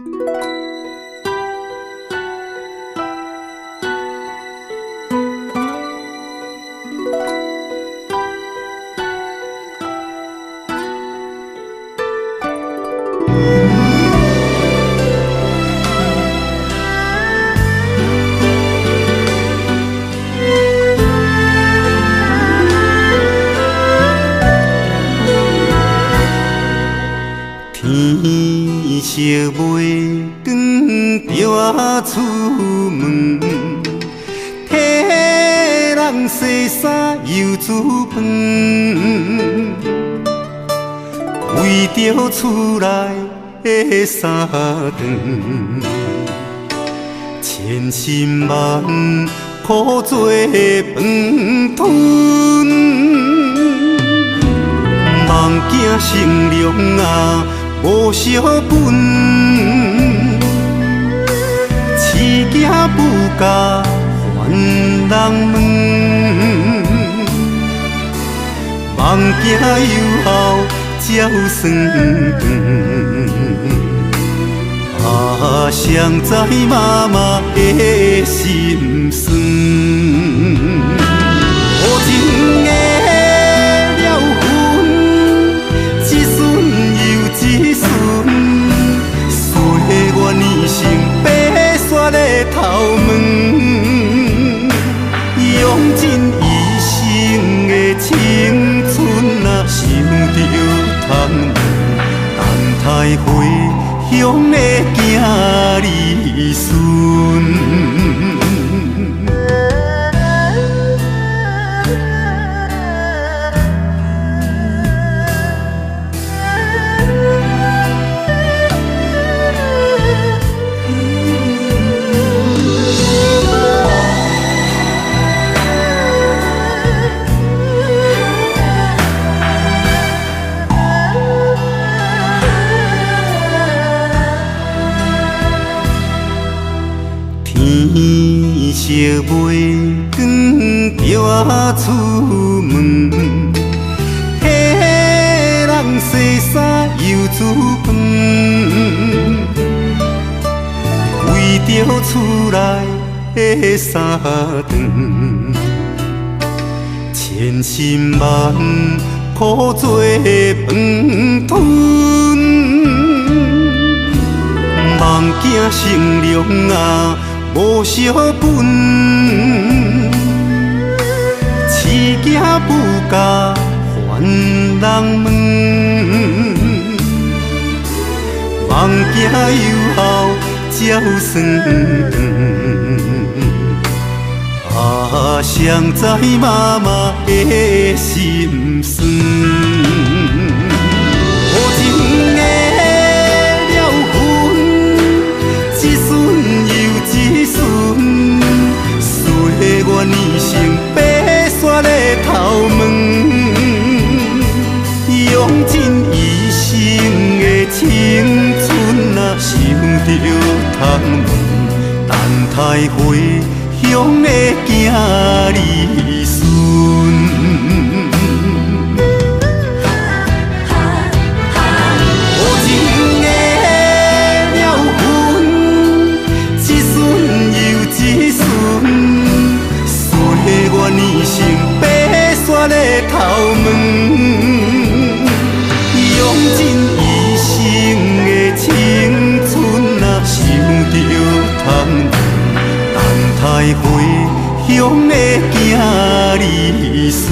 天色袂光，着啊出门，替人洗衫又煮饭，为着厝内的三顿，千辛万苦做饭吞，梦惊成龙啊！无小本，饲囝不教还人问，梦惊有后才有算盘。啊，谁知妈妈的心酸？无情的。头问，用尽一生的青春啊，想着通等待回乡的囝儿孙。天色袂光，着啊出门，替人洗衫又煮饭，为着厝内的三顿，千辛万苦做饭吞，梦惊成龙啊！无小本，饲囝不教还人问，梦惊有后才有算盘。啊，谁知妈妈的心酸？无情的。我年成白雪的头问，用尽一生的青春啊，想着通问等待回乡的囝儿孙。我年成白雪的头问，用尽一生的青春啊，想着通等待回乡的囝儿孙。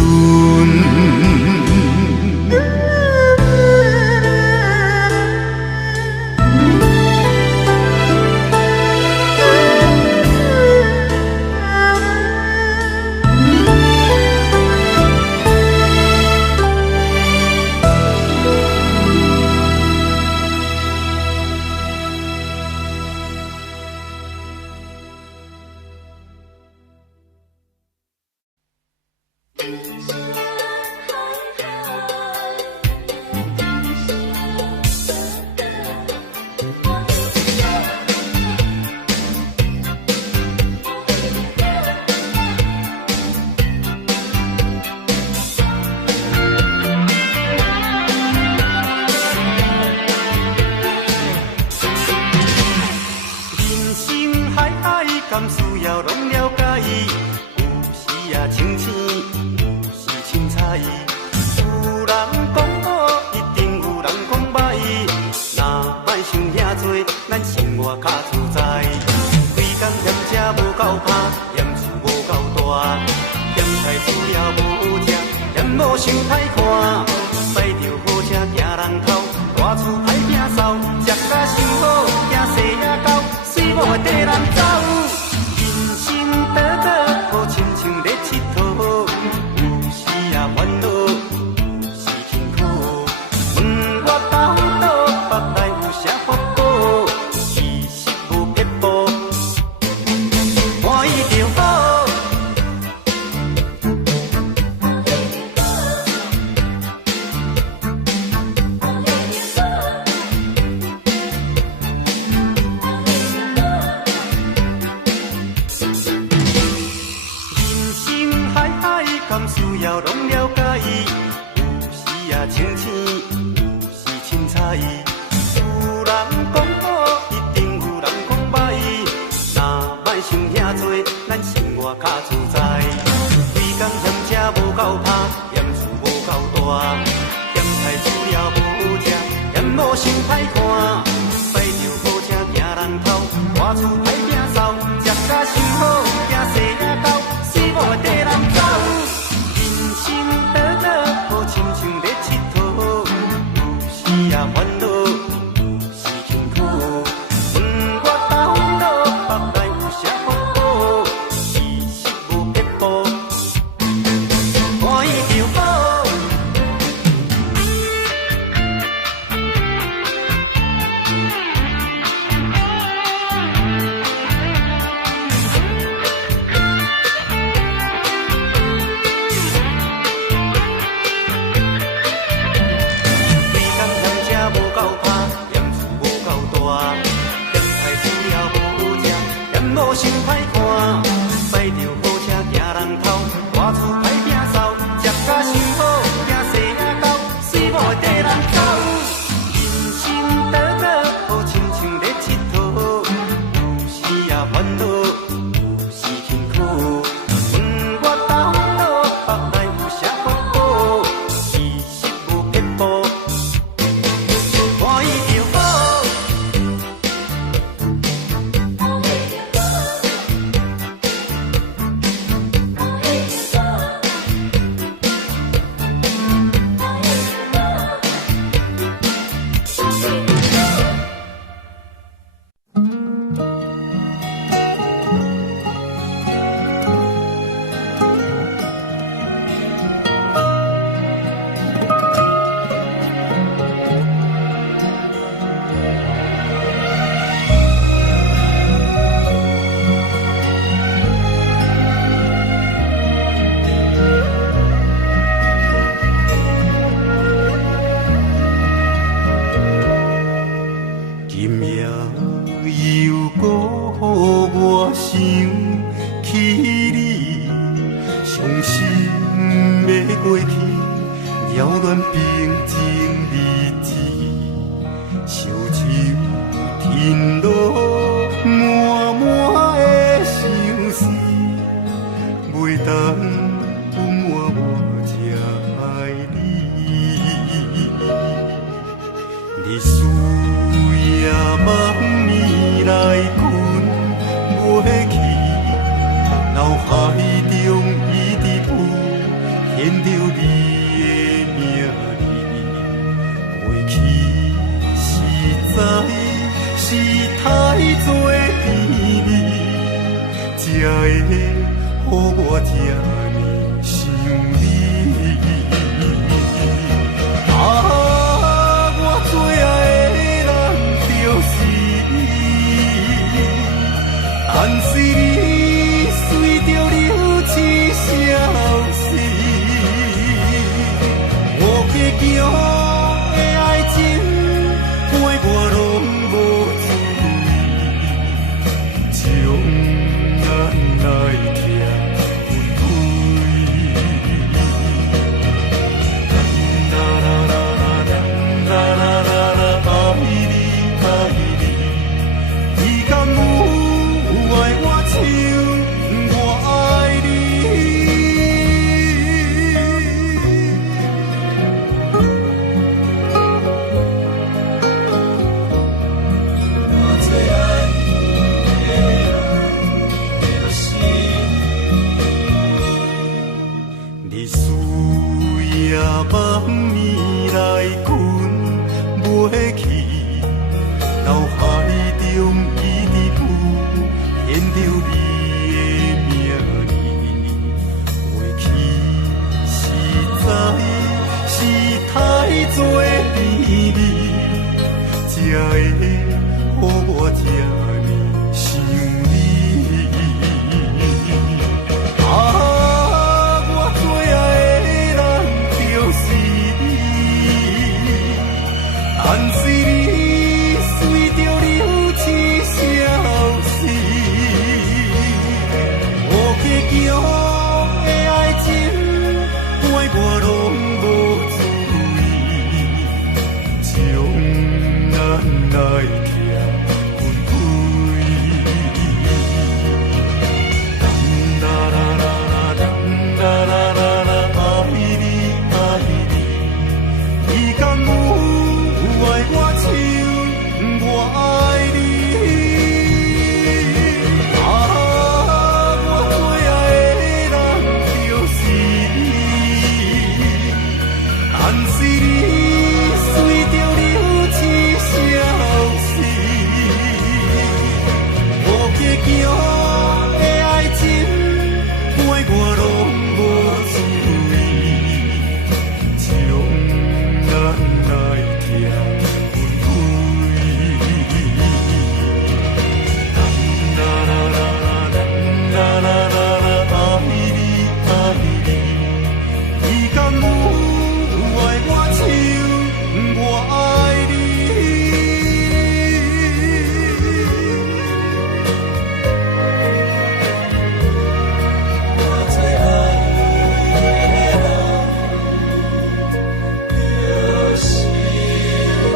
想歹看，驶着好车行人头，大厝歹摒扫，食甲伤好，惊细仔狗，水某会跟人走。人生短短，好亲像咧佚佗，有时也烦恼，有时辛苦。问我到倒，腹内有啥福报？其实无撇步，欢喜就好。需要拢了解，有时也清醒，有时凊彩。有人讲好，一定有人讲歹。若莫想遐多，咱生活较自在。规工嫌车无够拍，嫌厝无够大，嫌菜煮了无好食，嫌某想歹看。驶着好车行人头，大厝歹摒扫，食甲伤好，惊细仔狗，死某会跟人走。心短短，好亲像咧佚佗，有时也烦恼，有时辛苦。问我到倒，腹内有啥福报？其实无撇步，欢喜就好。无想歹看，驶着好车行人头，大厝歹摒扫，食甲伤好，惊细仔狗，死某会跟人走。人生短短，好亲像咧佚佗，有时也烦恼，有时辛苦。问我到倒，腹内有啥福报？其实无撇步，欢喜就好。今夜又搁予我想起你，伤心的过去，扰乱平静日子，烧酒添落满满的相思，袂当分我这爱你，日思夜梦暝来困袂去，脑海中一直浮现着你的名字。过去实在是太多甜蜜，才会予我这呢想你。我最爱但是你随着流星消失，我坚强的爱情陪我拢无注意，将咱来听分开。去，脑海中一直浮现着你的名字。过去实在是太多秘密，才会予我这呢想你。我最爱的人就是你，但是你随着流星消失，无结局的爱情，爱我拢无滋味，将咱来听分开。啦啦啦啦啦啦啦啦，爱你爱你，你敢有爱我像我爱你？我最爱的人就是你，但是你随着流星消失，无结局的爱情，爱我拢无滋味，将咱来听分开。啦啦啦啦啦啦啦啦，爱你爱你，你敢有爱我像我爱你？我最爱的人就是我。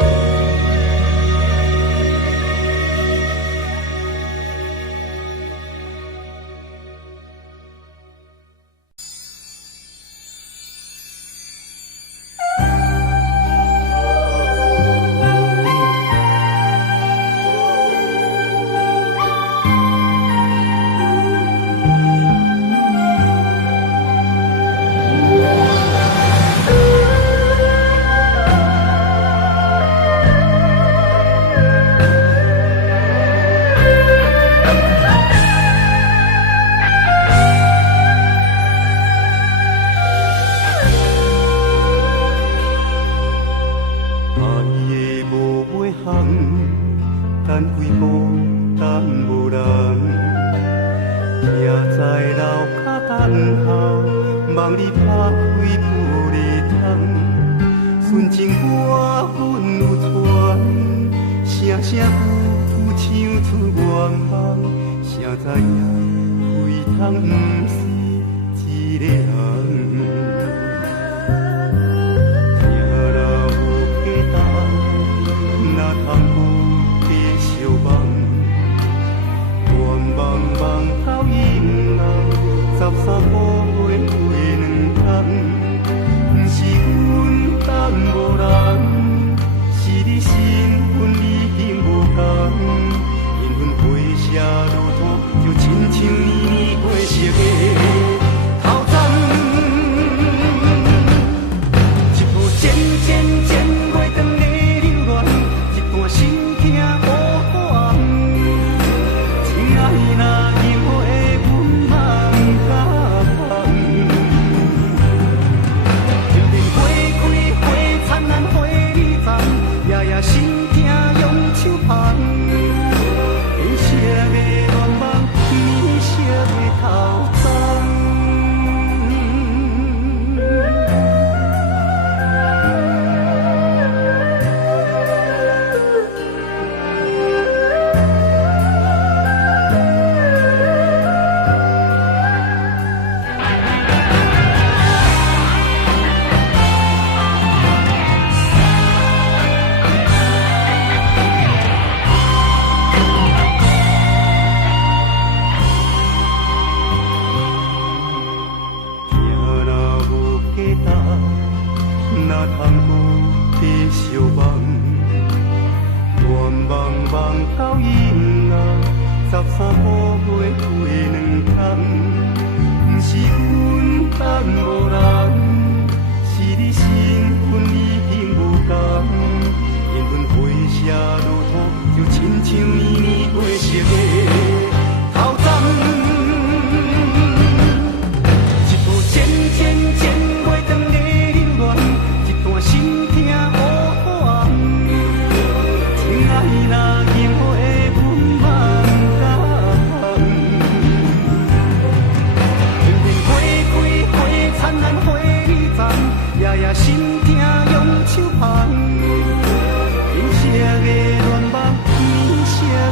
爱的无尾行，等几步等无人，徛在楼骹等候，望你拍开玻璃窗。纯情歌阮有传，声声句句唱出愿望，谁知影开通不是一个人。通有继续梦，愿望梦到永恒，13步飞两天，不是阮等无人，是你身份已经无同，缘分回写路途，就亲像年年过熟的头针，一步渐渐渐过长的流乱。心痛无伴，亲爱若有的阮茫甲放，天边花开花灿烂花儿丛，夜夜心痛用手捧，天色的愿望，年色的头鬃。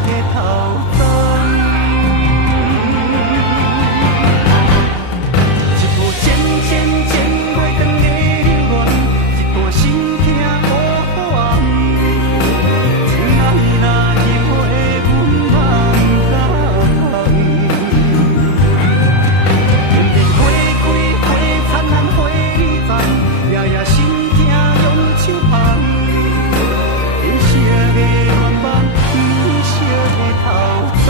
的头鬃。一部渐渐渐袂长的留恋，一段心痛无完。情爱若有的阮茫甲空，片片花开花灿烂花里丛，夜夜心痛用手捧。天色的乱梦，年少的头鬃。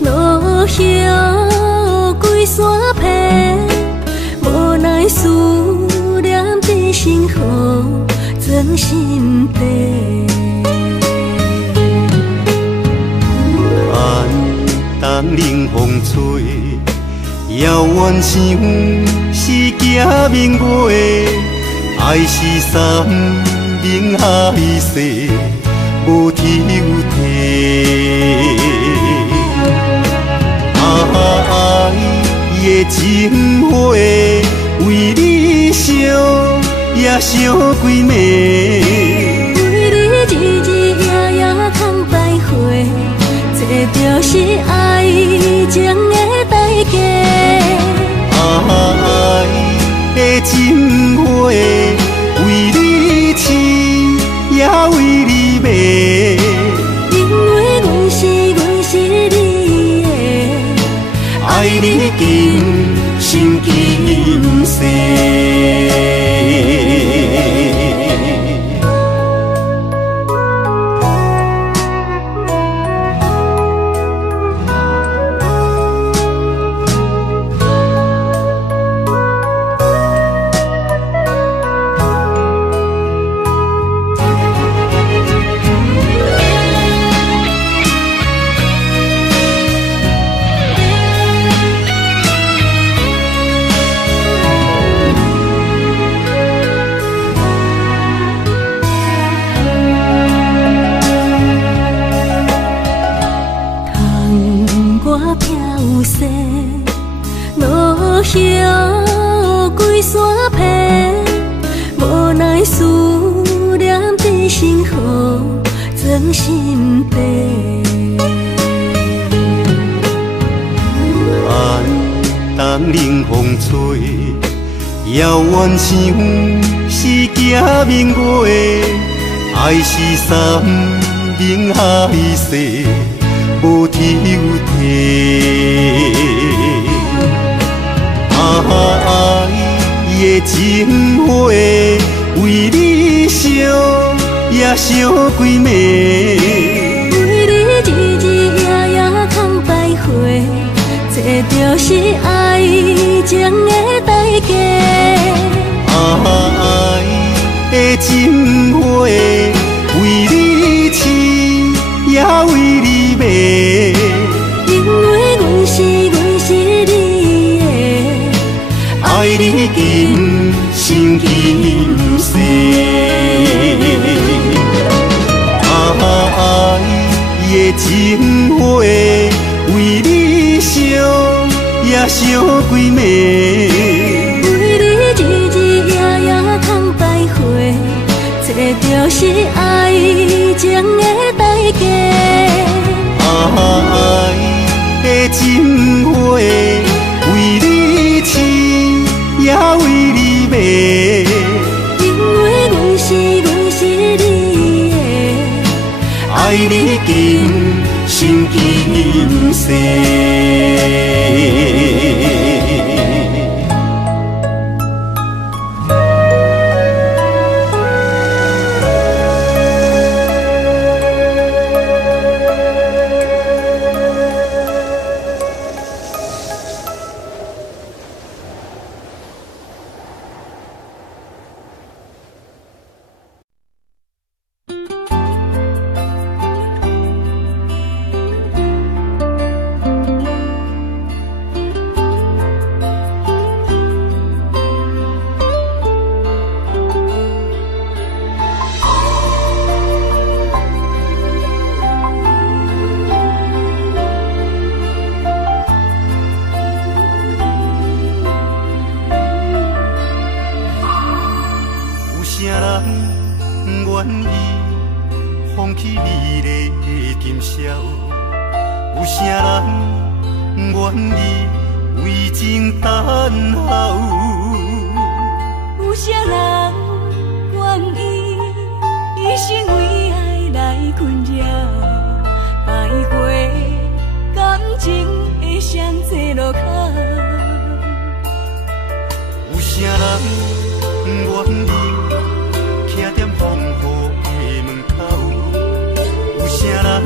落叶归山坡，无奈思念在心河装心底。寒冬冷风吹，遥远想是行明月，爱是山明海誓，无天有地。爱的情花，为你烧也烧几暝。为你日日夜夜空百回，这就是爱情的代价。爱的情花，为你饲也为你卖。因为阮是你的，爱你今生今世。落叶归山坡，无奈思念在心河装心底。寒冬冷风吹，遥远想是行明月，爱是山明海誓，无天有地。爱的情花，为你烧也烧几暝。为你日日夜夜空百回，这就是爱情的代价。爱的情花，为你饲也为你卖。因为阮是你的，爱你今生今世。爱的情花，为你烧也烧几暝。为你日日夜夜空百回，这就是爱情的代价。爱的情花，为你饲也为你卖。因为阮是你的，爱你今生今世。有啥人愿意为情等候？有啥人愿意一生为爱来困扰？徘徊感情的上济路口。有啥人愿意徛在风雨的门口？有啥人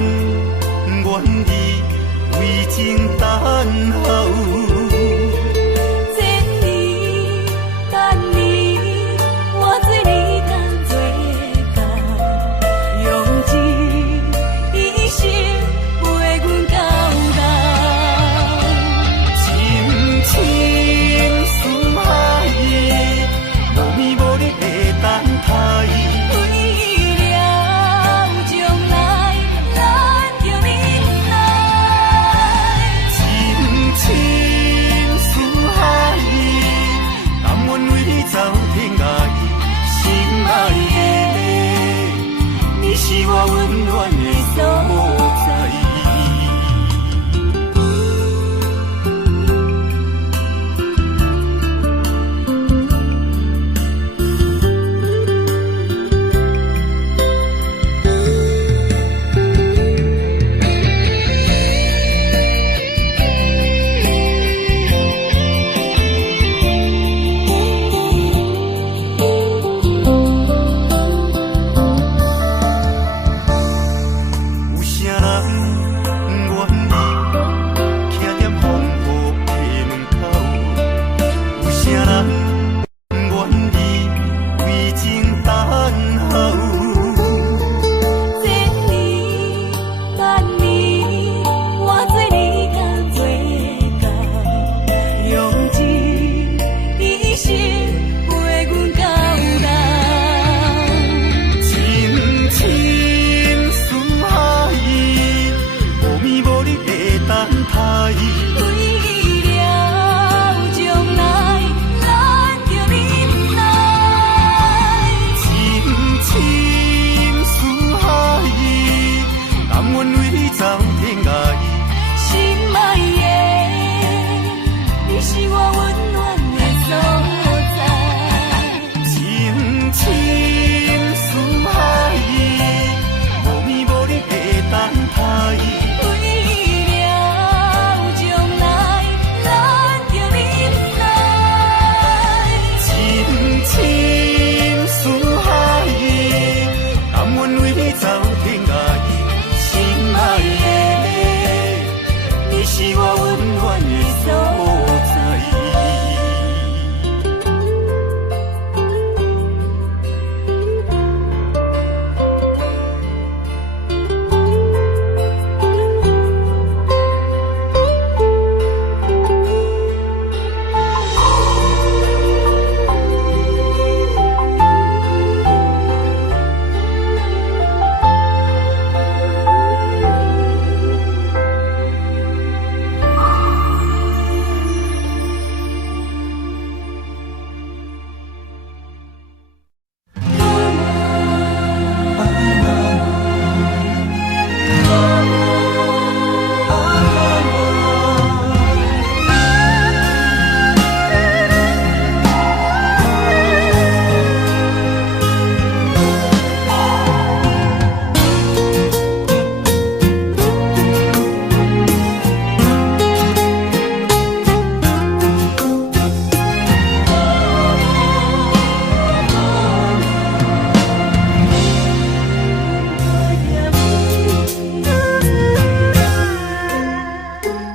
愿意为情等候？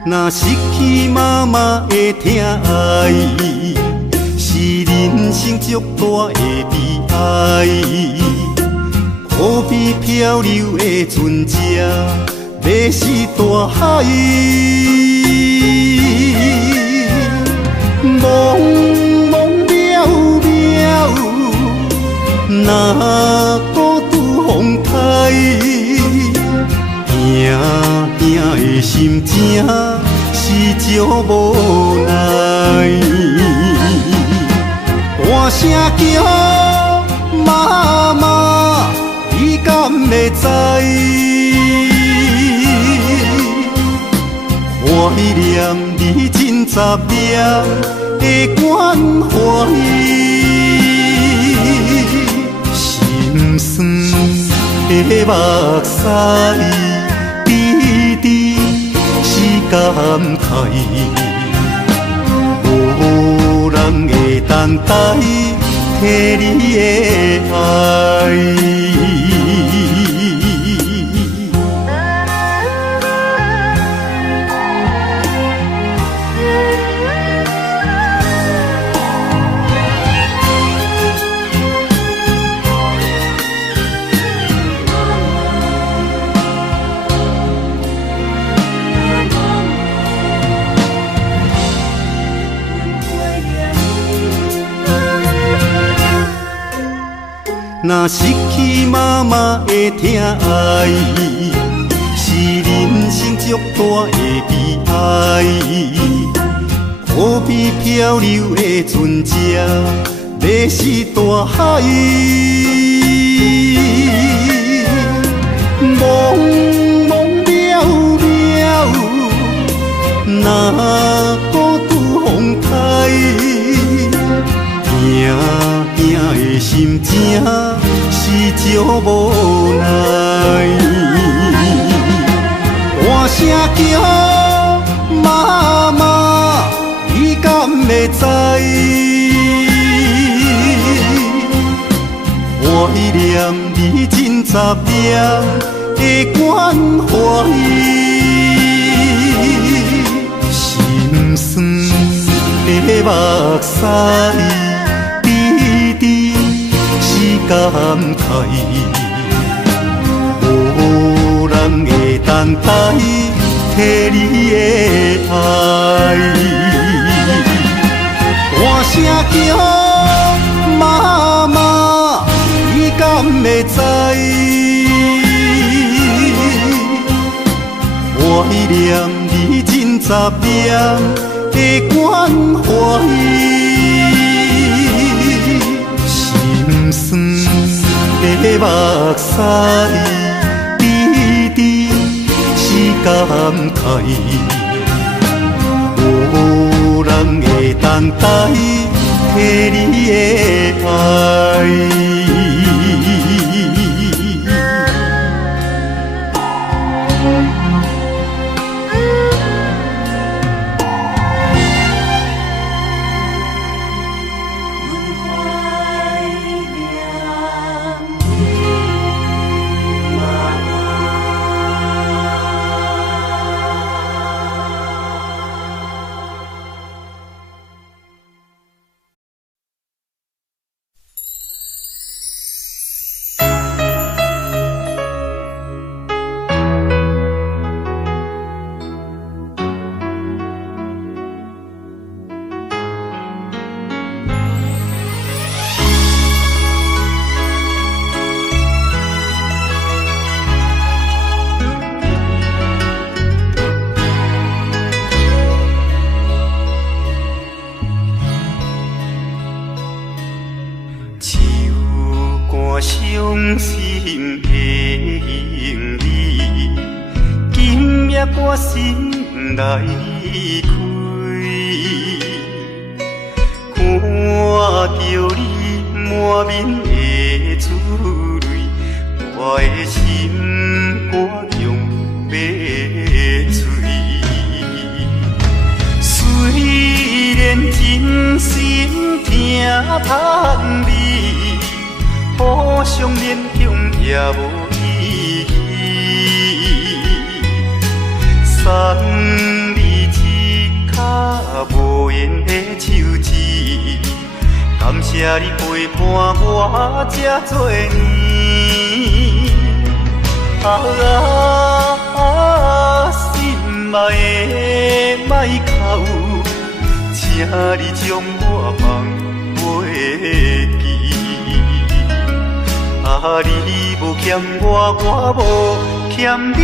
若失去妈妈的疼爱，是人生足大的悲哀。可比漂流的船只，迷失大海。茫茫渺渺，若孤独风台，兄兄的心情是足无奈。大声叫妈妈，你敢会知？怀念你真10年的关怀，心酸的目屎，滴滴是感慨，无人会当代替你的爱。若失去妈妈的疼爱，是人生足大的悲哀。何必漂流的船只，要是大海？茫茫渺渺，若孤独风台。行行的心情是足无奈，大声叫妈妈，你敢会知？怀念你真10年的关怀，心酸的目屎。感慨，无人会当代替你的爱。大声叫妈妈，你敢会知？怀念你真10年的关怀。心酸的目屎，滴滴是感慨，无人会当代替你的爱。伤心的行李，今夜我心来离开，看着你满面的珠泪，我的心肝用要碎。虽然真心疼盼你，互相勉强也无意义，送你一卡无言的手指，感谢你陪伴我这多年。心爱的莫哭，请你将我放袂记。你无欠我，我无欠你。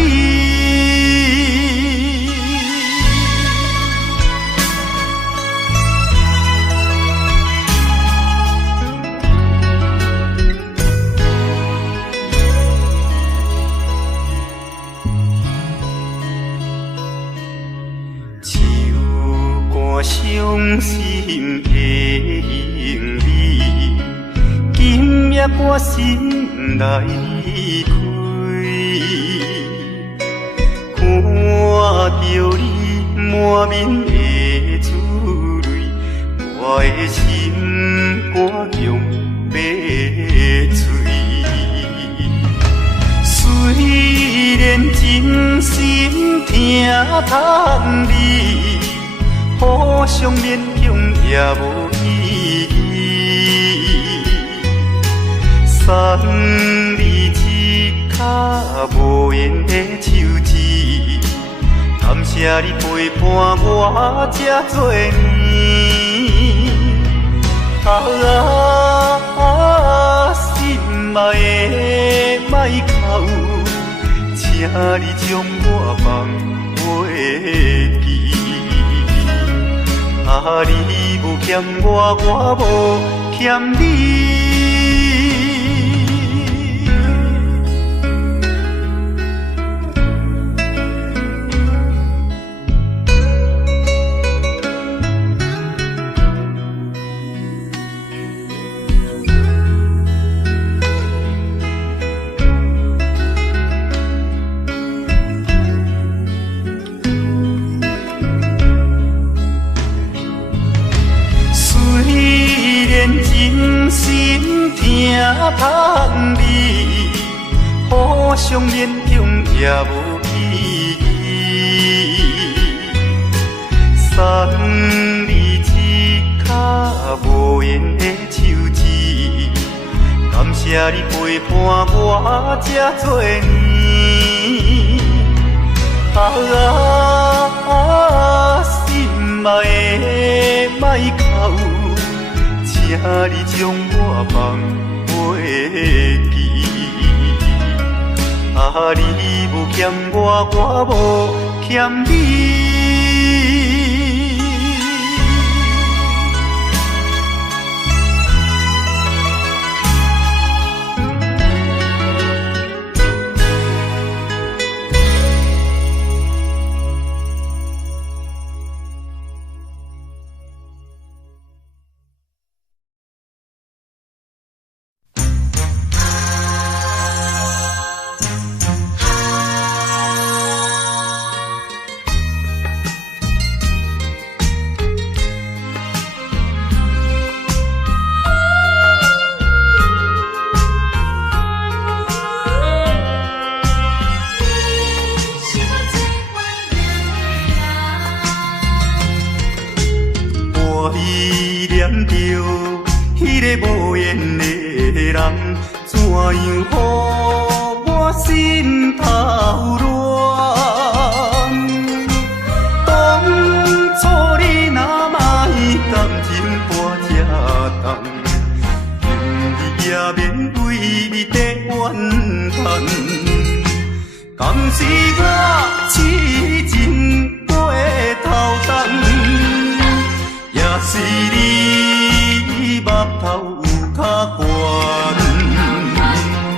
伤心的行李，今夜我心来开，看着你满面的珠泪，我的心肝强要碎。虽然真心疼痛你，互相勉强也无意义。送你一脚无缘的手指，感谢你陪伴我这多年。心爱的莫哭，请你将我放袂记。你无欠我，我无欠你。真心疼痛你，互相勉强也无意义。送你一脚无缘的手指，感谢你陪伴我这多年。心爱的莫哭，请你将我放袂记。你无欠我，我无欠你。依念着迄个无缘的人，怎样予我心头乱？当初你若莫感情破这重，今日也免为你在怨叹。敢是我痴情过头重？也是你目头有较悬，想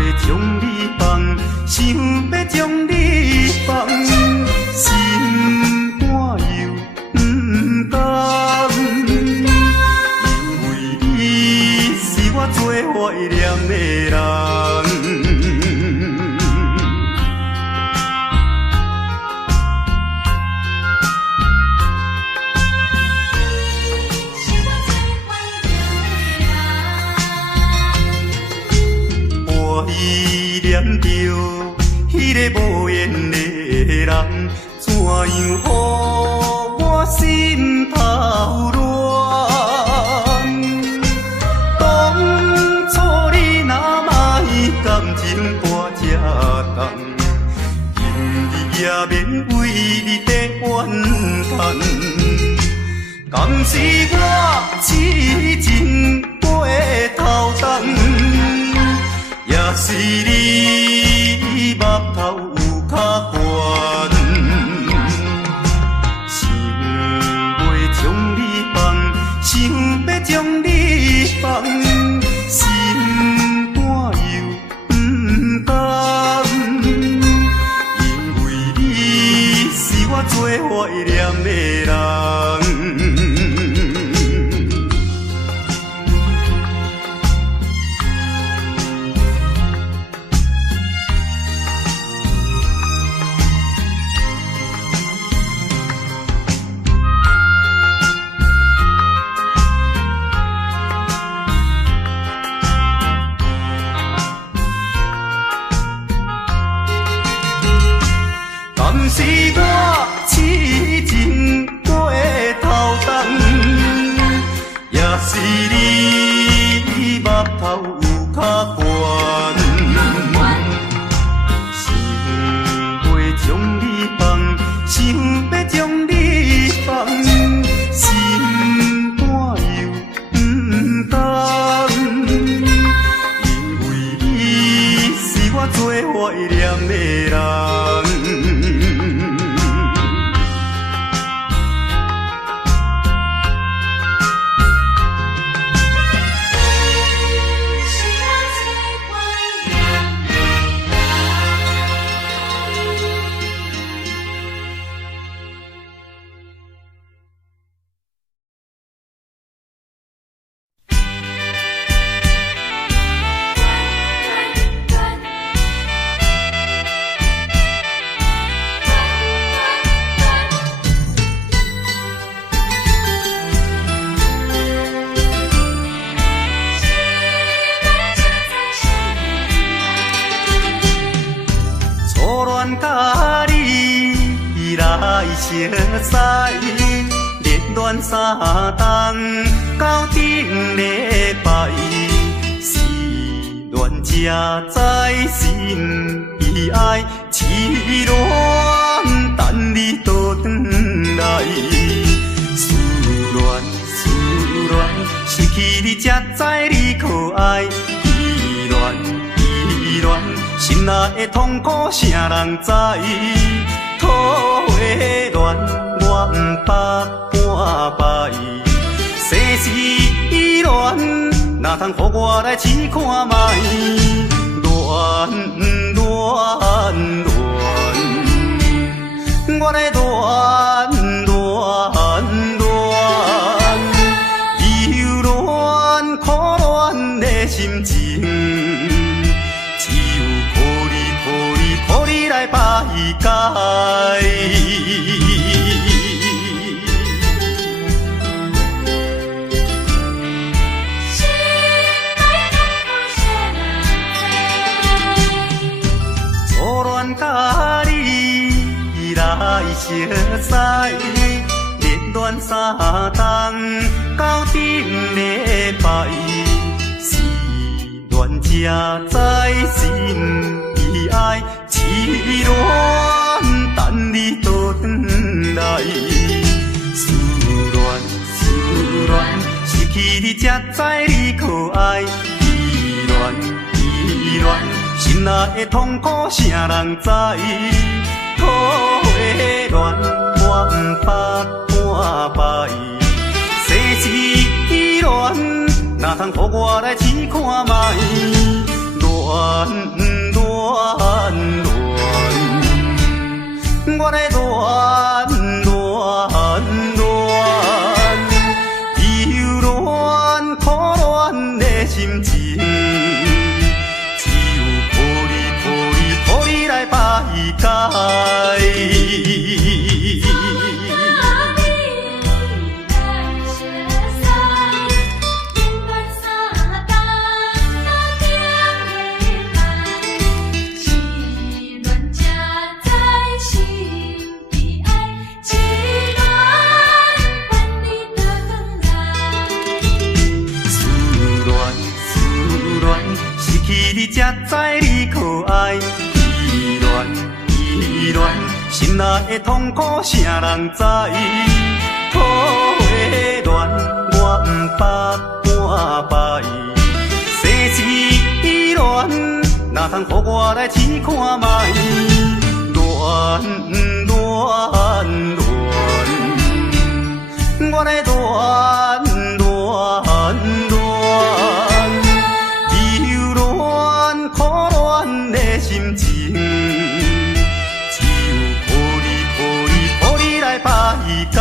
要将你放，想要将你放，心肝又不甘，因为你是我最怀念的人。依念着迄个无缘的人，怎样予我心头乱？当初你若莫感情破这重，今日也免为你在怨叹。敢是我痴情过头重？也是你目头有较悬，想要将你放，想要将你放，心肝又不甘，因为你是我最怀念。不是我痴情过头重，也是你目头有较悬。想要将你放，想要将你放，心肝又不甘，因为你是我最怀念的人。甲你来相识，热恋3冬到顶礼拜，是恋才知心意爱，痴恋等你倒转来，思恋失去你才知你可爱，依恋。心内的痛苦，啥人知？土的恋，我不捌半摆。世事恋，哪通予我来试看卖？恋，我来恋，忧恋苦恋的心情。予你来排解。初恋甲你来相识，热恋3冬到顶礼拜，是恋才知心意爱。痴恋等你倒转来，思恋失去你才知你可爱，依恋心内的痛苦，啥人知？土的恋，我不捌半摆。世事恋，哪通予我来试看卖？恋。我来恋，忧恋苦恋的心情，只有予你来排解。你才知你可爱，依恋心内的痛苦，啥人知？土的恋，我不捌半摆。世事恋，哪通予我来试看卖？恋，我来恋。苦恋的心情，只有予你来排解。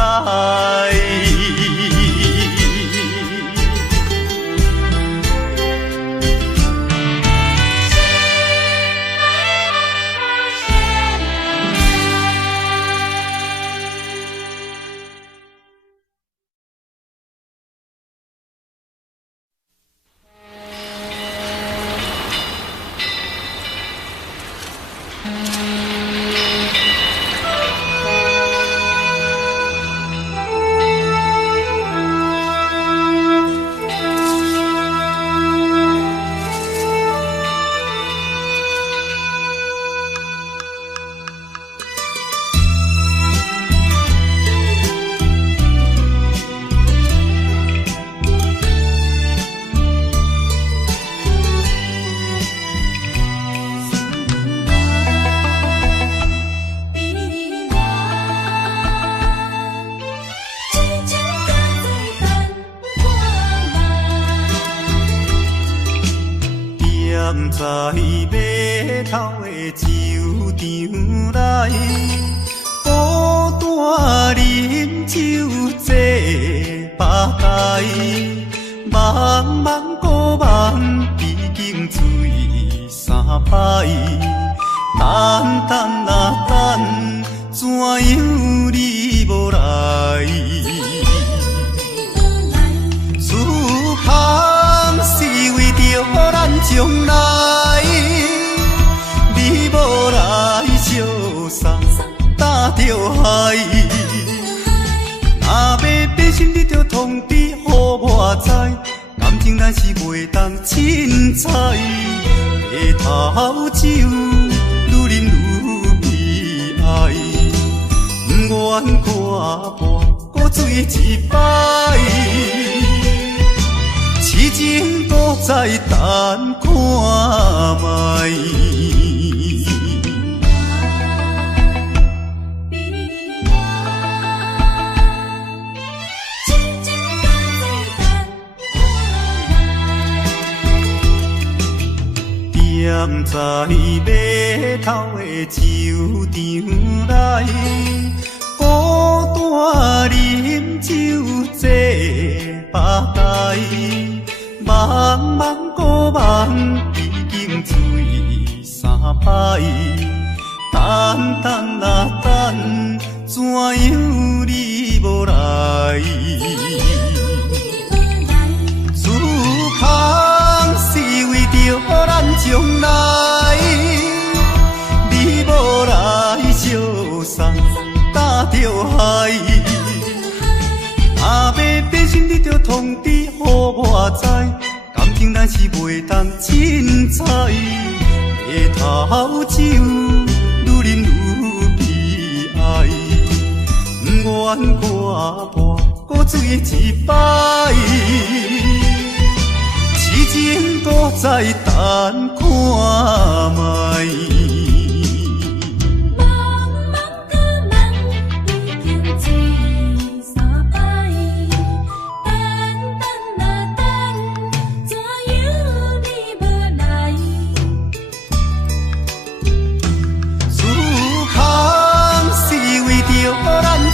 在码头的酒场内，孤单饮酒坐吧台，茫茫古梦已经醉三摆，等等啊等，怎样你无来？思念是为着咱将来，你无来相送，担着海。若要变心，你着通知予我知，感情咱是袂当凊彩。下头酒愈啉愈悲哀，不愿看破搁醉一摆。痴情搁再等看卖。踮在码头的酒场内，孤单饮酒坐吧台，茫茫古梦已经醉三摆，等等啊等，怎样你无来？思念是为着咱将来，你无来相送，担着海。若要变心，你着通知予我知，感情咱是袂当凊彩。下头酒愈啉愈悲哀，不愿看破搁醉一摆。痴情搁再等看卖。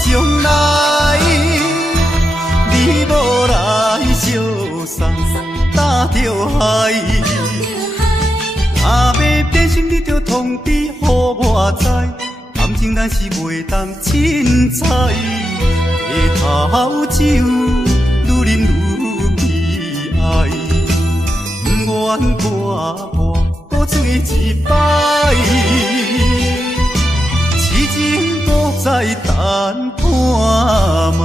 将来，你无来相送，担着海。若要变心，你着通知予我知，感情咱是袂当凊彩。下头酒愈啉愈悲哀，不愿看破搁醉一摆。痴情搁再等看卖。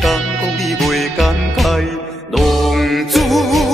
敢讲你袂感慨，浪子。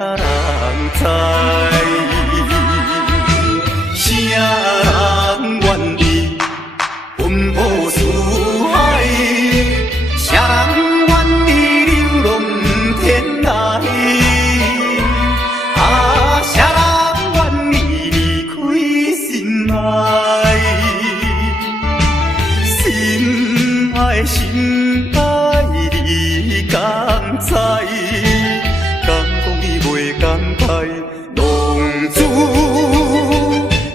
人知，啥人愿意奔波四海？啥人愿意流浪天涯？啊，啥人愿意离开心爱？心爱心爱，你敢知？敢讲你袂感慨？浪子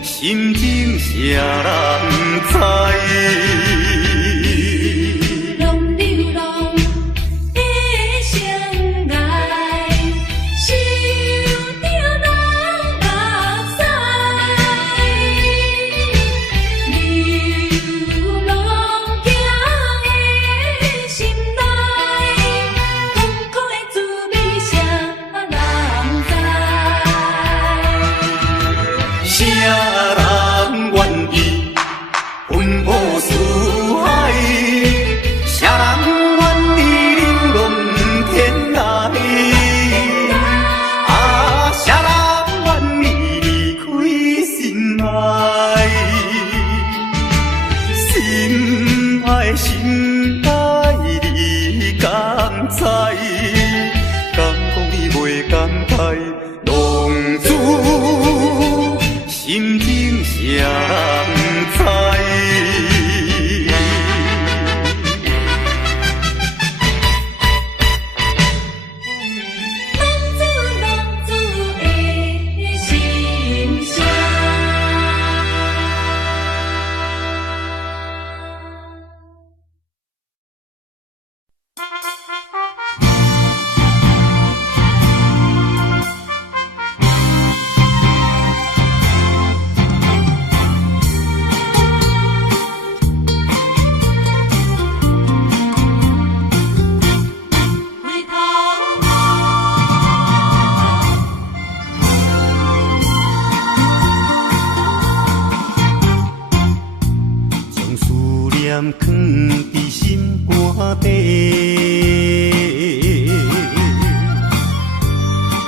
心情啥人知？心爱你敢知？敢讲你袂感慨？浪子心情啥人知？放伫心肝底，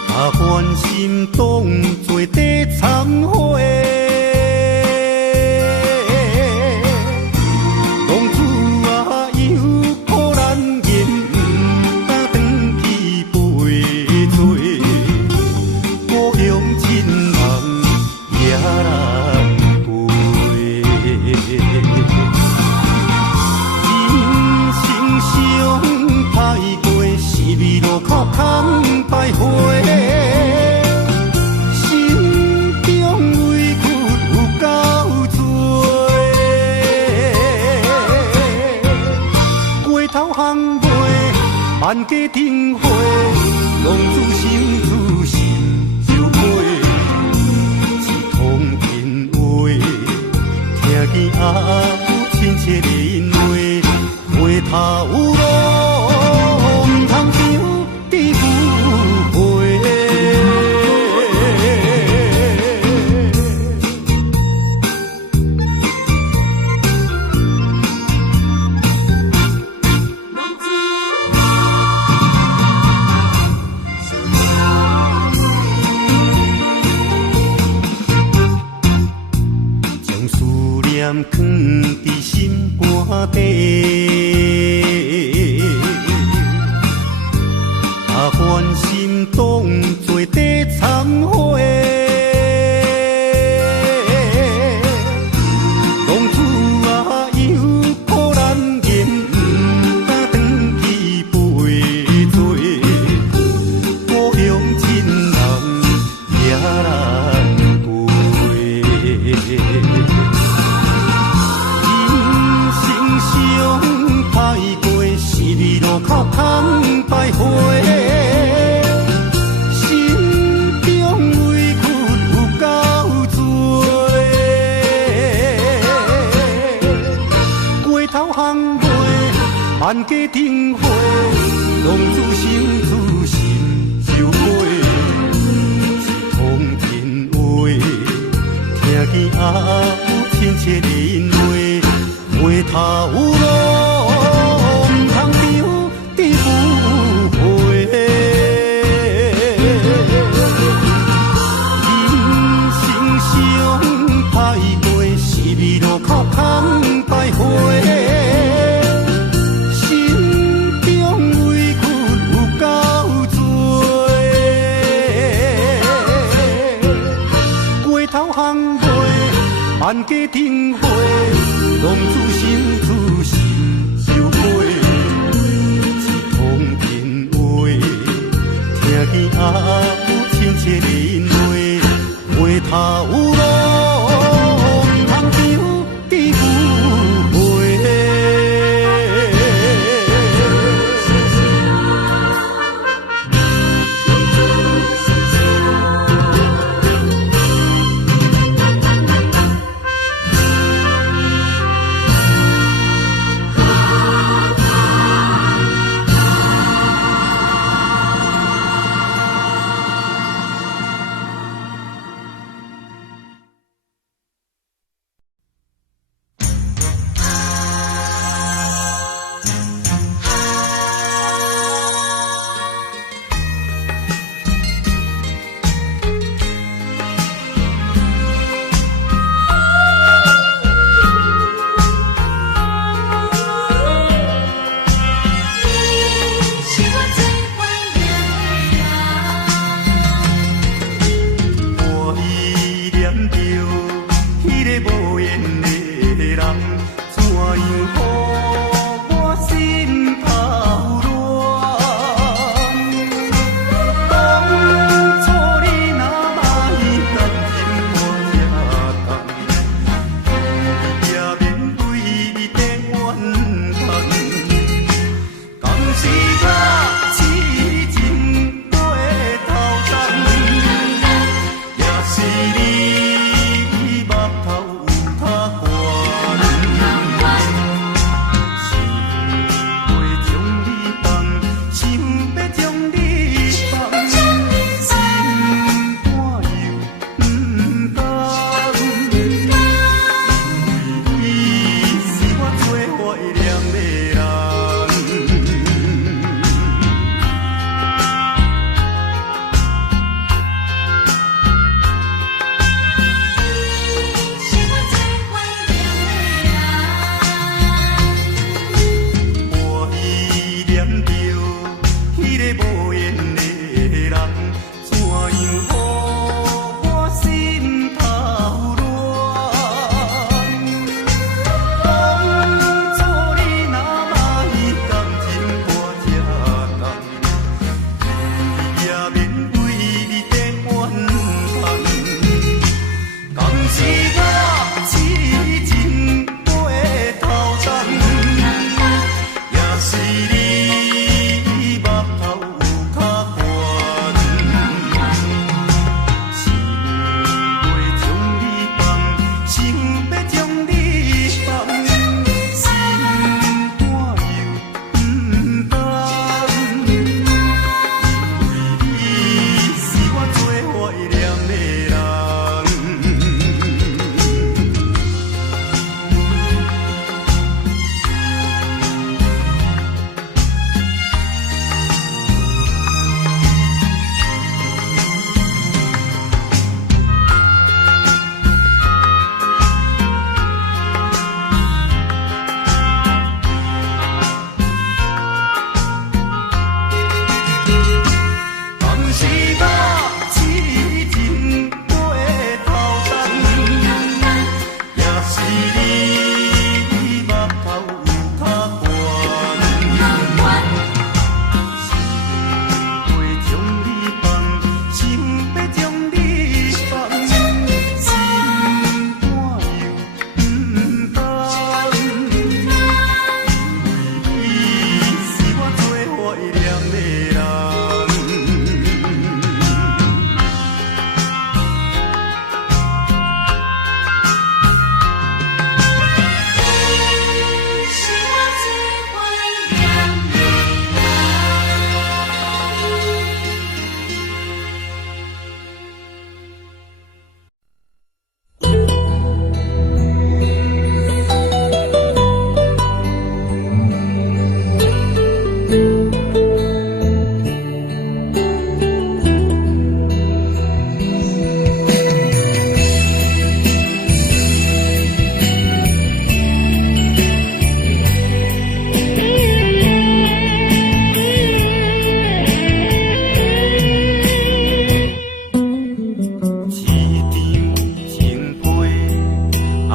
把关心当作地藏花。浪子啊，犹可咱言，不敢转去陪做，故乡亲人也人陪。路口空徘徊，心中委屈有够多。街头巷尾万家灯火，浪子心自心就飞。一通电话，听见阿母亲切的因话，回头路。放伫心肝底，把关心当作地藏花。浪子啊，犹可咱言，不敢转去陪做，故乡亲人也人陪。路口空徘徊，心中委屈有够多。街头巷尾万家灯火，浪子心自心就飞。一通电话，听见阿母亲切的因话，回头路。万家灯火，浪子心出心相陪，一通电话，听见阿母亲切的因话，回头路唔通丢记旧岁。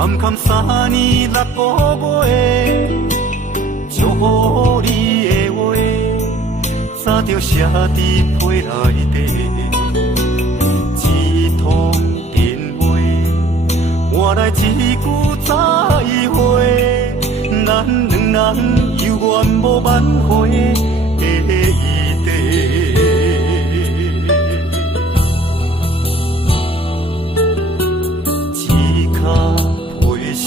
坎坎3年6個月，祝福你的話，早就寫佇被內底。一通電話，換來一句再會，咱兩人猶原無挽回的餘地。一腳陪心，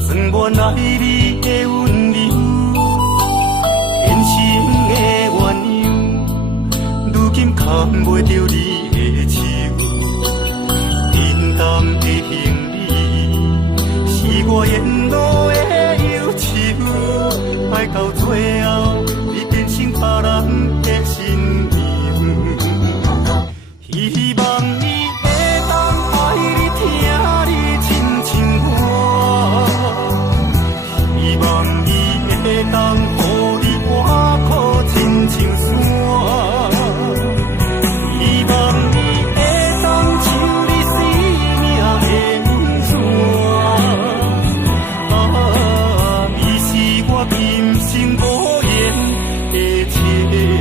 裝滿愛你的溫柔，天生的鸳鸯，如今牽袂着你的手。平淡的行李，是我沿路的憂愁，愛到最後，你變成別人的新娘。希望你會當愛你聽你親像我，希望你會當予你活苦親像山，希望你會當像你生命的溫泉，你是我今生無言的牽掛。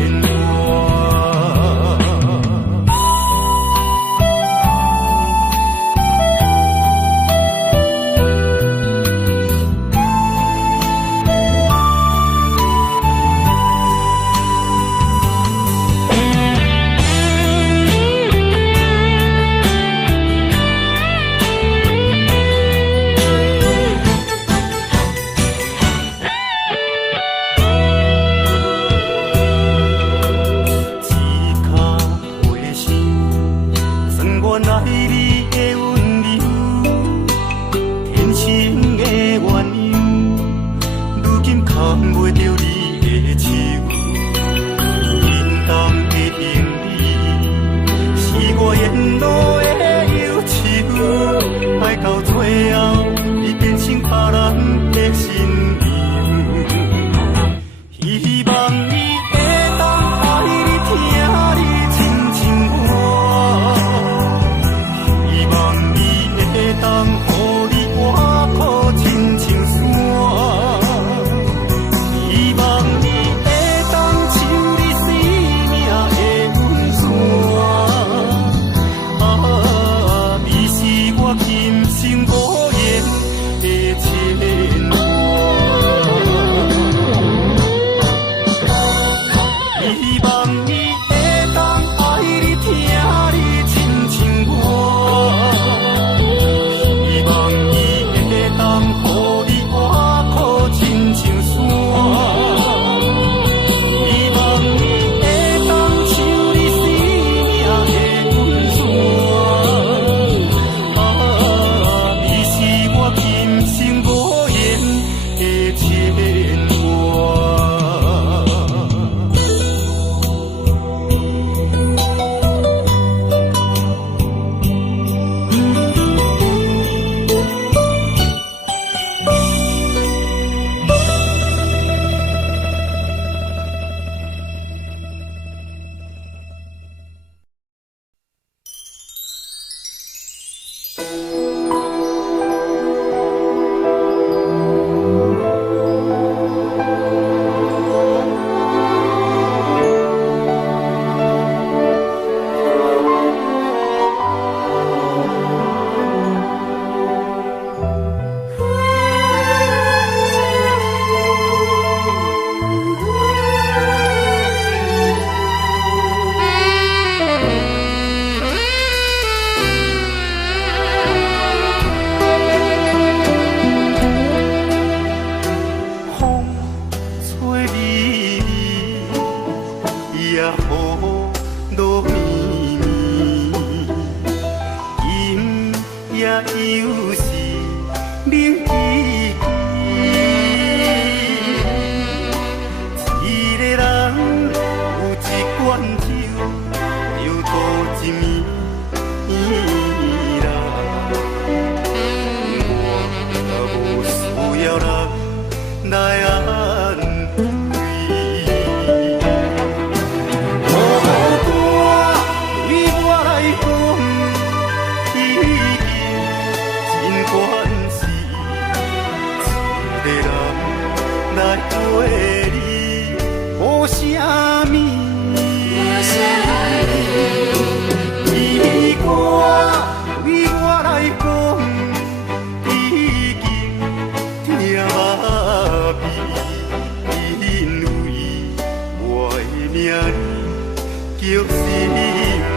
叫心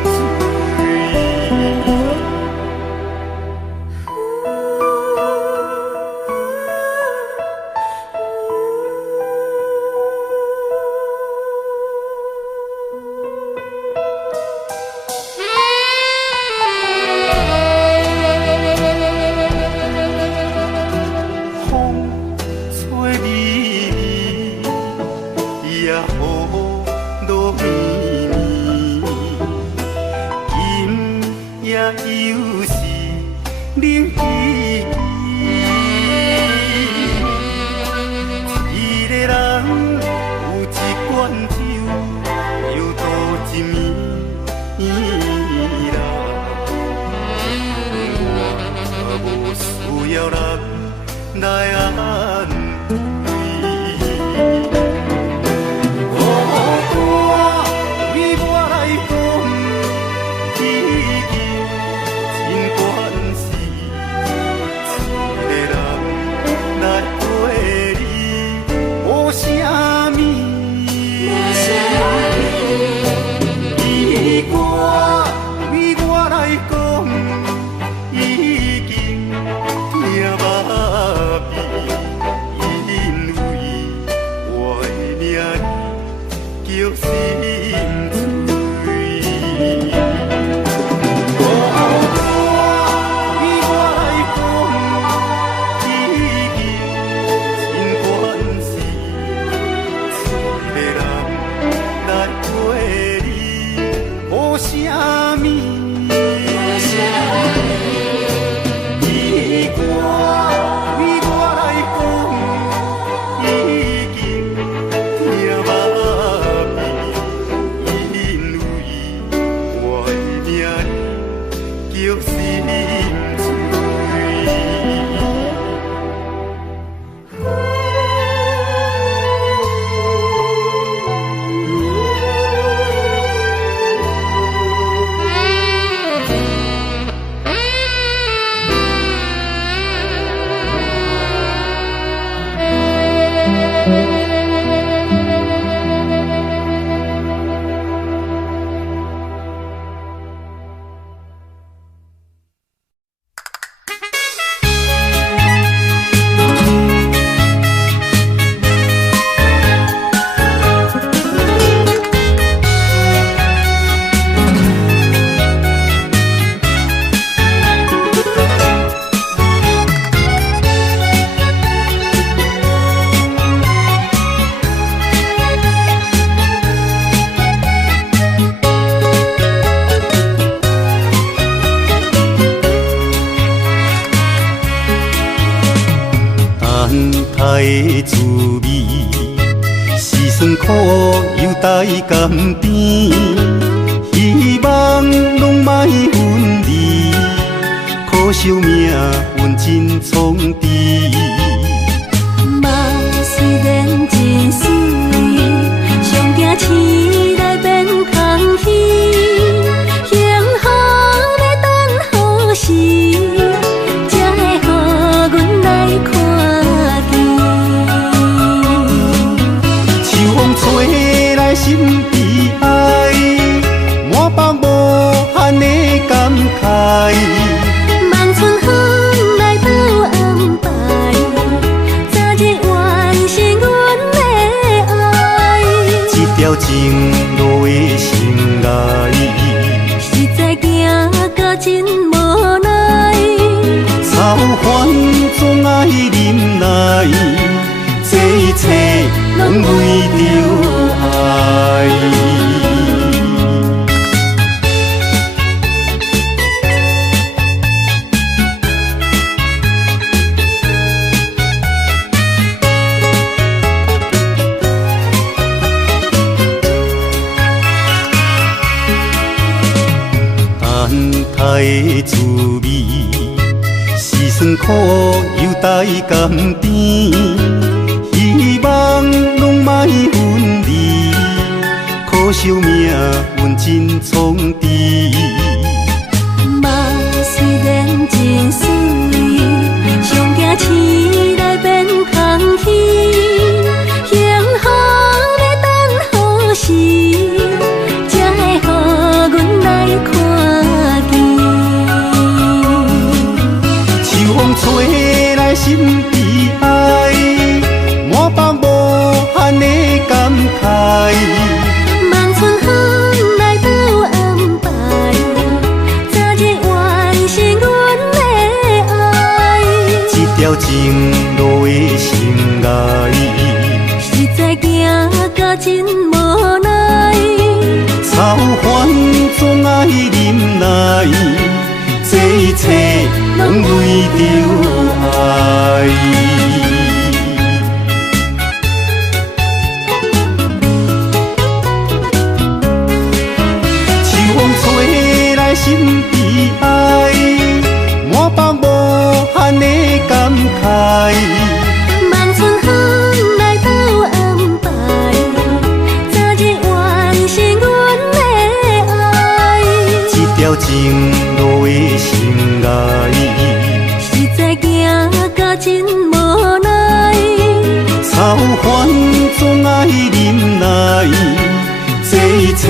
醉。的滋味，是酸苦又带甘甜，希望拢莫分离，可惜命运真创治。梦虽然真水，上惊醒来变空虚，幸福要等何时，才会予阮来看见？秋风吹来心悲哀，满腹无限的感慨。望春风来到安排，早日完成阮的爱。一条情路的心爱，实在行到真无奈，草烦总爱忍耐，这一切拢为着爱。的滋味，是酸苦又带甘甜，希望拢莫分离，可惜命运真创治。梦虽然真水，上惊醒来变空虚，幸福要等何时，才会予情路的心爱，实在行到真无奈，草烦总爱忍耐，这一切拢为着爱。秋风吹来心悲哀，满腹无限的感慨。望春风来到安排，早日完成阮的爱。一条情路的心爱，实在行到真无奈，草烦总爱忍耐，这一切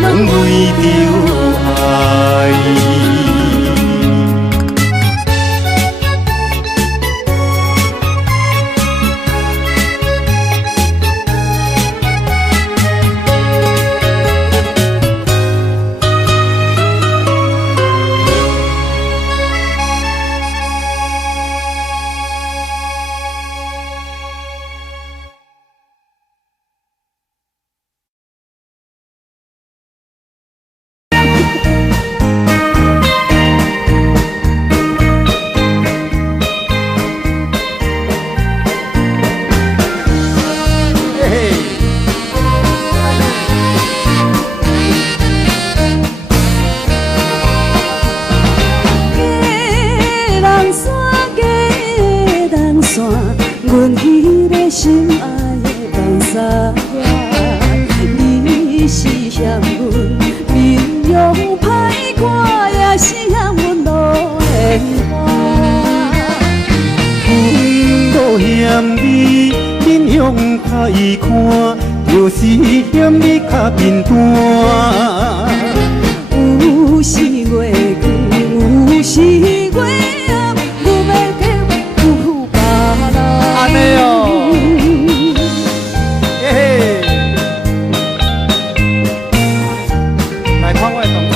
拢为着爱。阮迄个心爱的梦沙你是嫌阮面容歹看，也是嫌阮路的花。都嫌你面容歹看，就是嫌你较面单。有时月光，有时月暗，阮要叫别人。安尼哦，嘿，来看我的动作。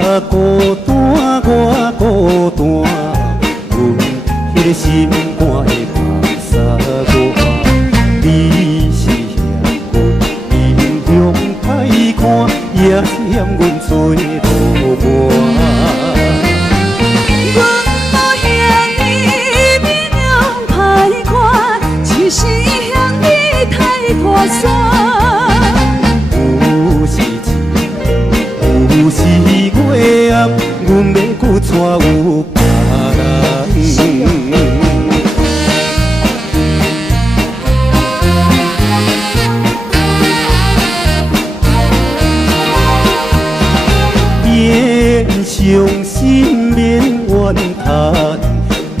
我孤单，我孤单，阮迄个心肝的梦沙我。你是嫌阮面容歹看，也嫌阮做路伴。阮无嫌你面容歹看，只是嫌你太拖沙。有时晴，有时月暗，阮要搁娶有别人。伤心免怨叹的迄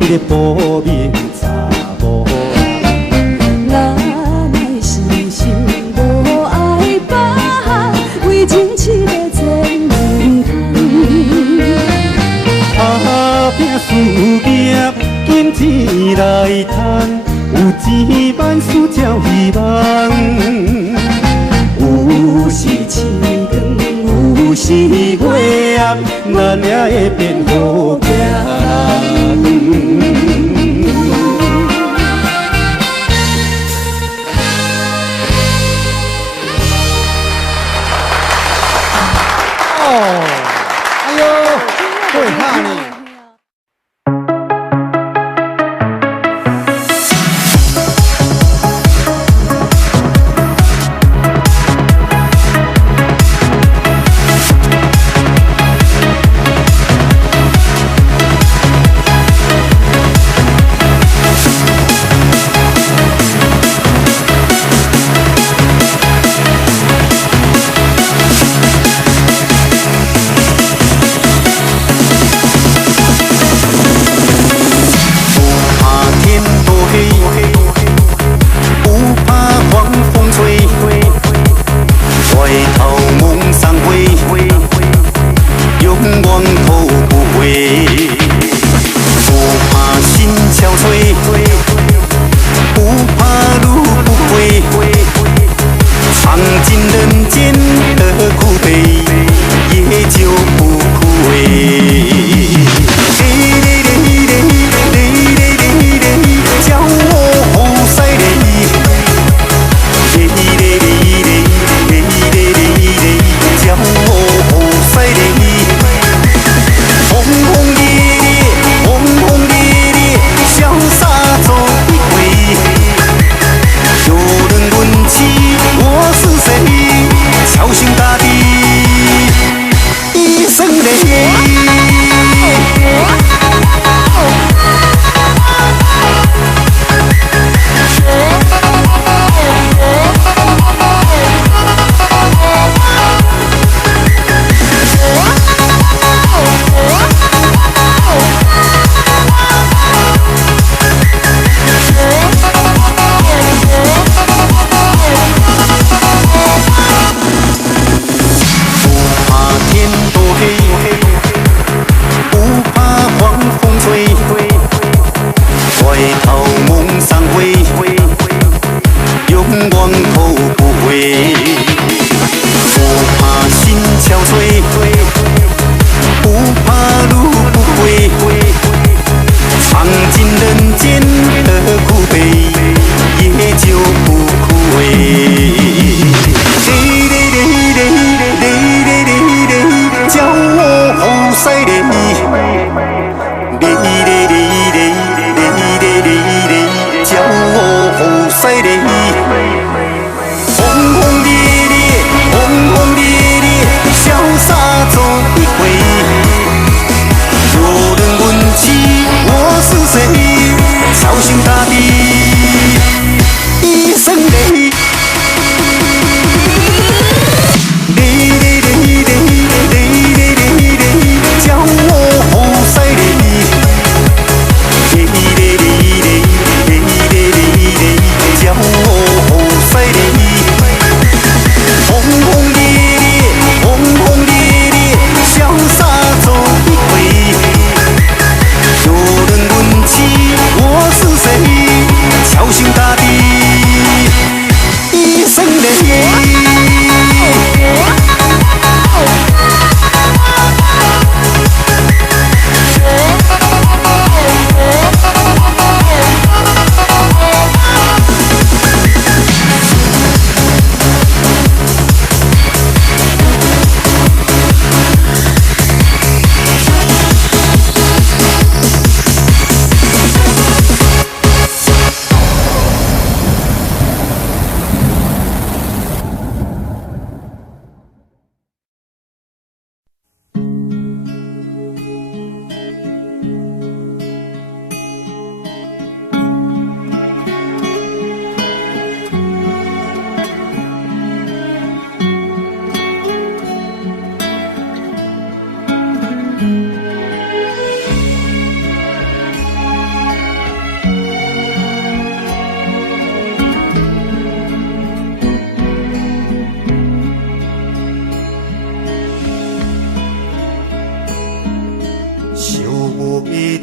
个薄面查某人，咱的心心无爱别项，为情痴的前面打拼事业紧钱来趁，有钱万事才有希望。有时星光，有时月暗，咱也会变好行。哎呦，会怕呢。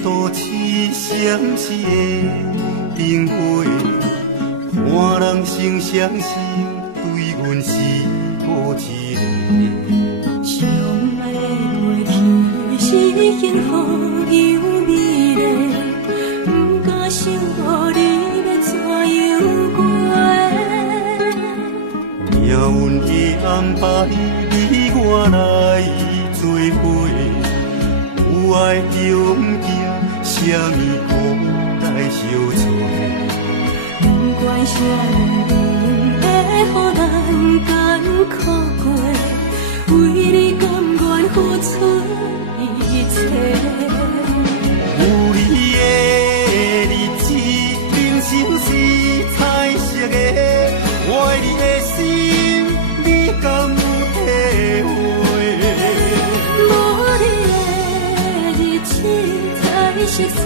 都似相思的灯火，看人生相思，对阮是无一个。相爱的过去是幸福又美丽，不敢想予你要怎样过。命运的安排，你我来做伙。有爱中行，啥物苦来相做？不管啥人会予咱艰苦过，为你甘愿付出一切。有你的日子，人生是彩色的，我爱你的心，你敢有体会？无你的日子，彩色煞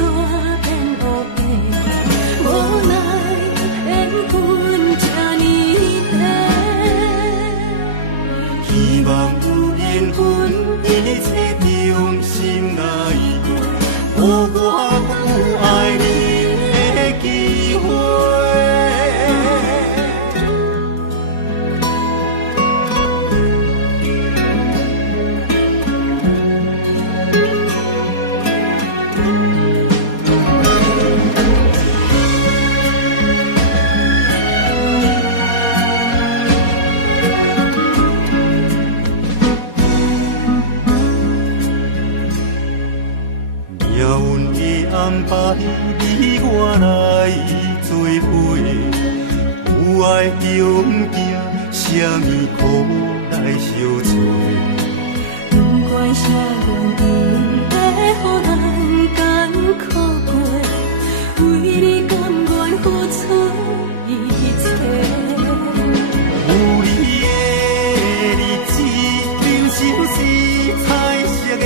变乌白，无奈缘分这呢短。希望有缘分，一切中心来过，予我有爱你的机会。安排你我来做伙，有爱中行，啥物苦来相做？不管啥原因会予咱艰苦过，为你甘愿付出一切。有你的日子，人生是彩色的，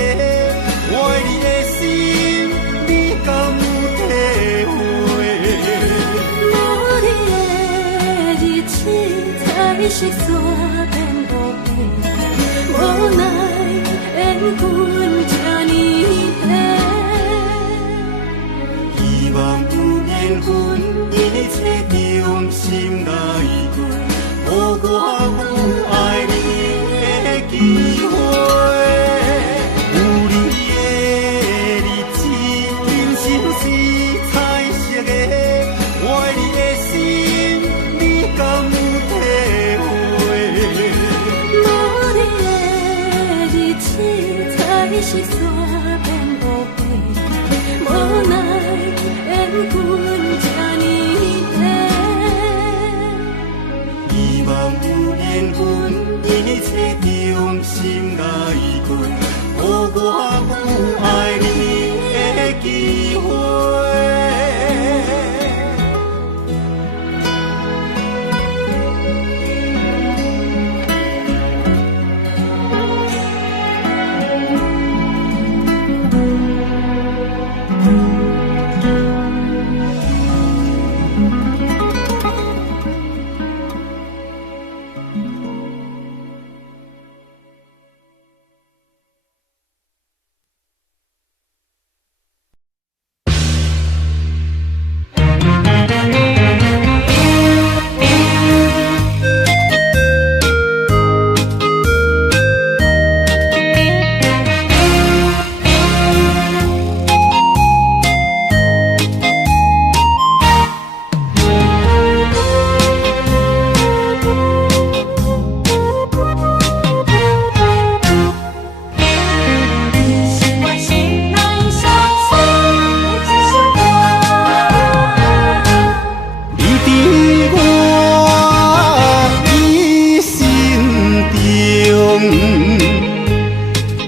我爱你的心，你敢有体会？无你的日子，彩色煞变乌白，无奈缘分这呢短。希望有缘分，一切中心来过，予我有爱你的机会。有你的日子，人生是彩色的，我爱你的心，你敢有体会？无你的日子，彩色煞变乌白，无奈缘分这呢短。希望有缘分，一切中心来过，予我有爱你的机会。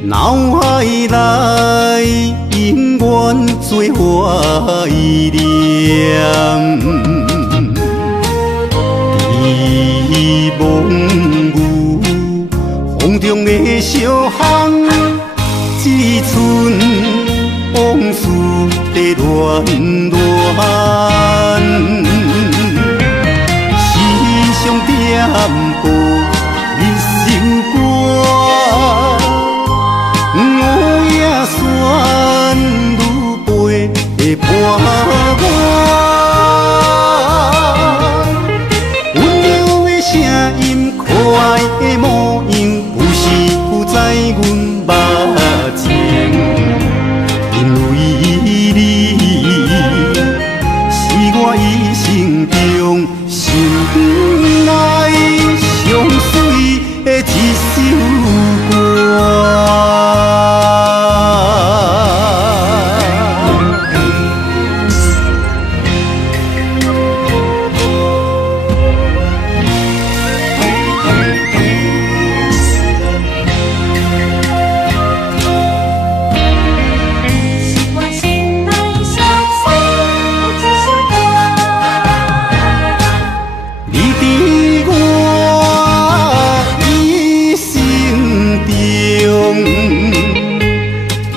脑海内永远做怀念，忆梦有风中的小巷，一寸在乱乱，时常点播一首歌，我也选愈飞的伴我。温柔的声音，可爱的模样，有时有在阮目前。因为你是我一生中心内上水的一首歌。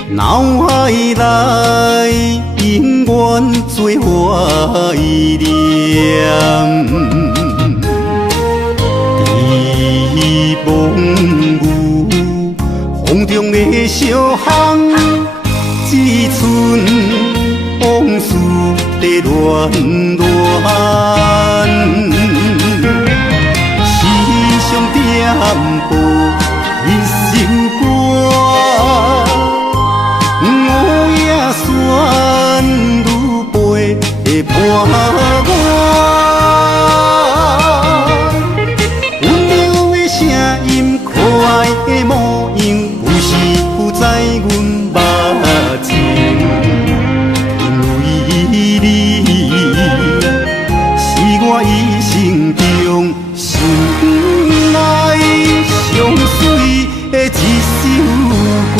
脑海内永远做怀念，伫梦雾风中的小巷，只剩往事在乱乱，时常点播一首歌。选愈飞的伴我，温柔的声音，可爱的模样，有时有在阮目前。因为你是我一生中心内上水的一首歌。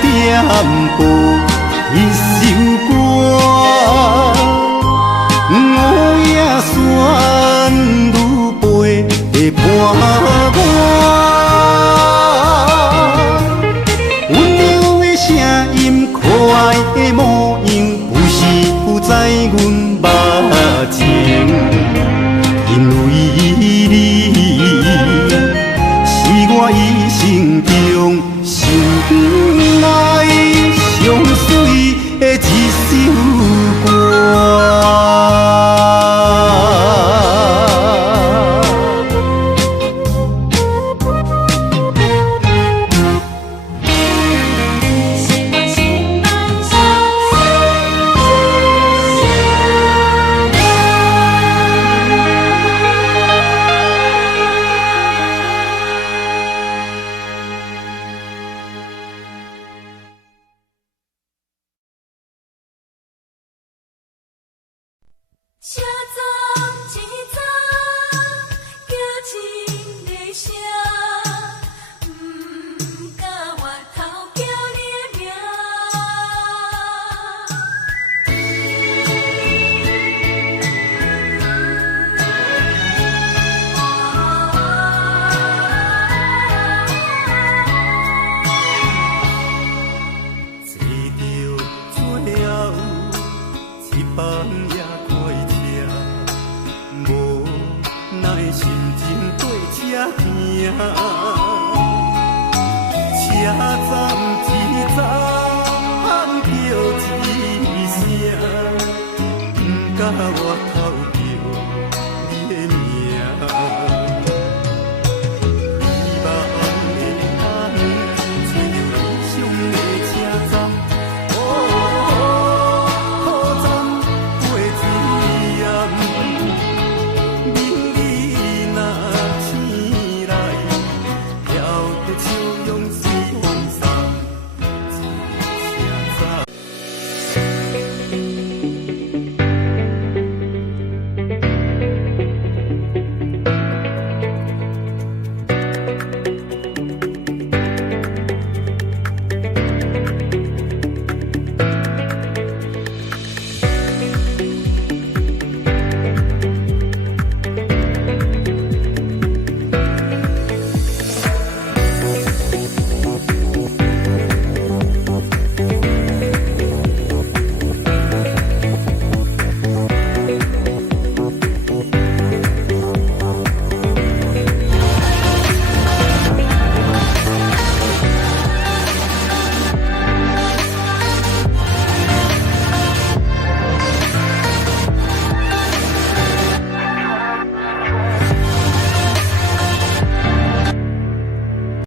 点播一首歌，我也选愈飞的伴我。温柔的声音，可爱的模样，有时有在阮目前。因为你是我一生中心内上水的一首歌。车站一站，叫亲的声，不敢回头叫你的名。坐到最后一班夜。心情对车行，车站一站叫一声，不敢回头。